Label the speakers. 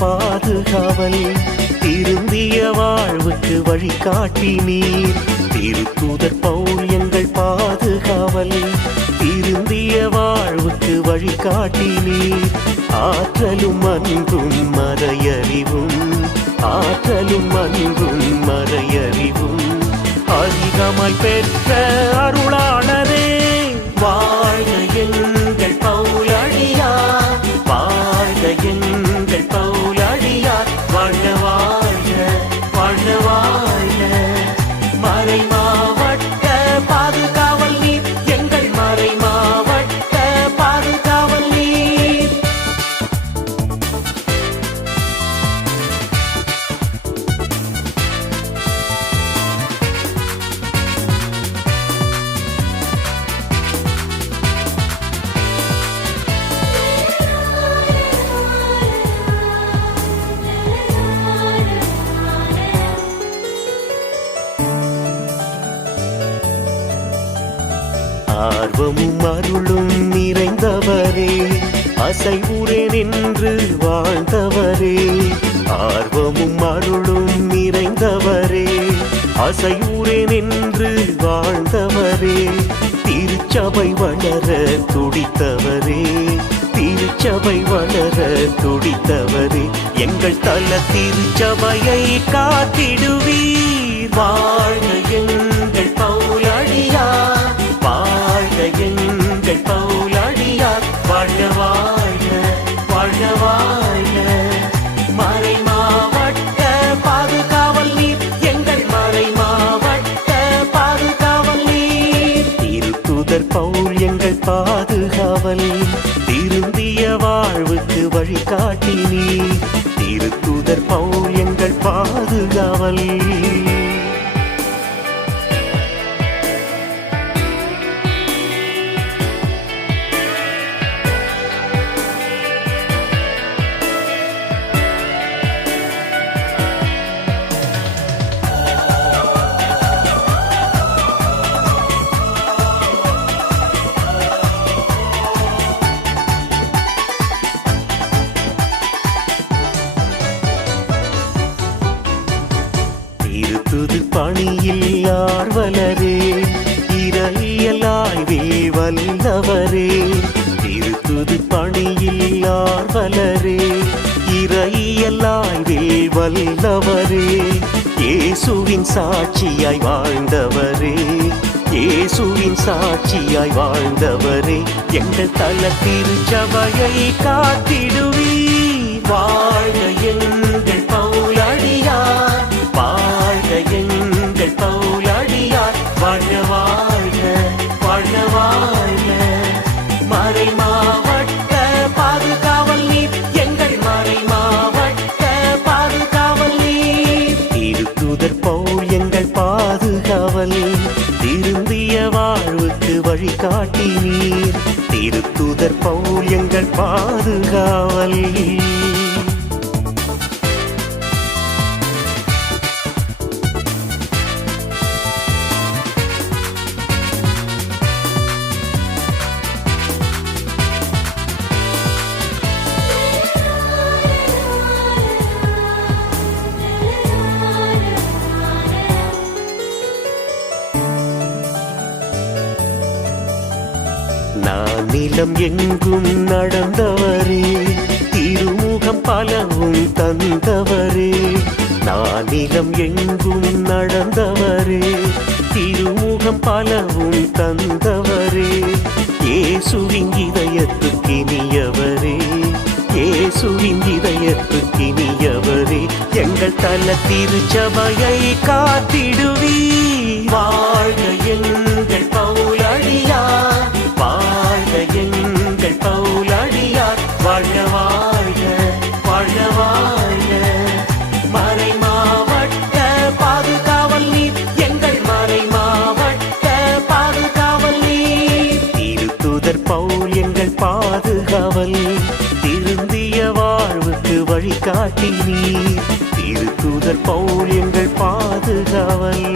Speaker 1: பாதுகாவல். திருந்திய வாழ்வுக்கு வழிகாட்டி நீர். திரு தூதர் பவுல் எங்கள் பாதுகாவல். திருந்திய வாழ்வுக்கு வழிகாட்டி நீர். ஆற்றலும் அன்பும் மறையறிவும். ஆற்றலும் அன்பும் மறையறிவும். அதிகமாய் பெற்ற அருளாளரே வாழ்க ஆர்வமும் அருளும் நிறைந்தவரே. அசைவுரே நின்று வாழ்ந்தவரே. ஆர்வமும் அருளும் நிறைந்தவரே. அசைவுரே நின்று வாழ்ந்தவரே. திருச்சபை வளர துடித்தவரே. திருச்சபை வளர துடித்தவரே. எங்கள் தல திருச்சபையை காத்திடுவீர். வாழ்க வாழ்வுக்கு வழிகாட்டி திருத்துது பணியில் ஆர்வலரே இறையலாய்வே வல்லவரே திருத்துதி பணியில் வளரே இறையலாய்வே வல்லவரே இயேசுவின் சாட்சியாய் வாழ்ந்தவரே இயேசுவின் சாட்சியாய் வாழ்ந்தவரே எங்கள் தல திருச்சபையை காத்திடுவீ வாழ்க எங்கள் காட்டினீர். திருத்துதர் பவுல் எங்கள் பாதுகாவல் மாநிலம் எங்கும் நடந்தவரே திருமுகம் பலவும் தந்தவரே. நான் எங்கும் நடந்தவரே திருமுகம் பலவும் தந்தவரே. இயேசுவின் இதயத்துக்கினியவரே இயேசுவின் இதயத்துக்கினியவரே எங்கள் தல திருச்சபையை காத்திடுவீ வாழ்க எங்கள் காட்டினீர். திருத்துதல் திருத்துதர் எங்கள் பாதுகாவல்